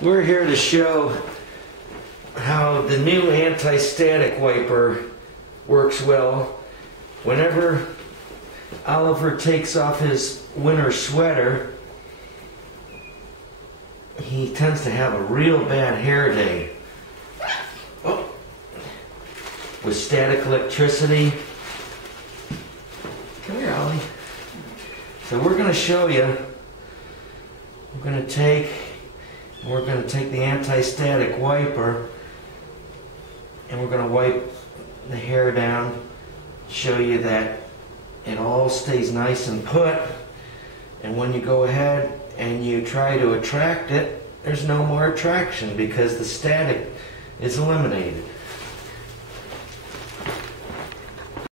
We're here to show how the new anti-static wiper works well. Whenever Oliver takes off his winter sweater, he tends to have a real bad hair day. Oh. With static electricity. Come here, Ollie. So we're going to show you. We're going to take the anti-static wiper and we're going to wipe the hair down, show you that it all stays nice and put, and when you go ahead and you try to attract it, there's no more attraction because the static is eliminated.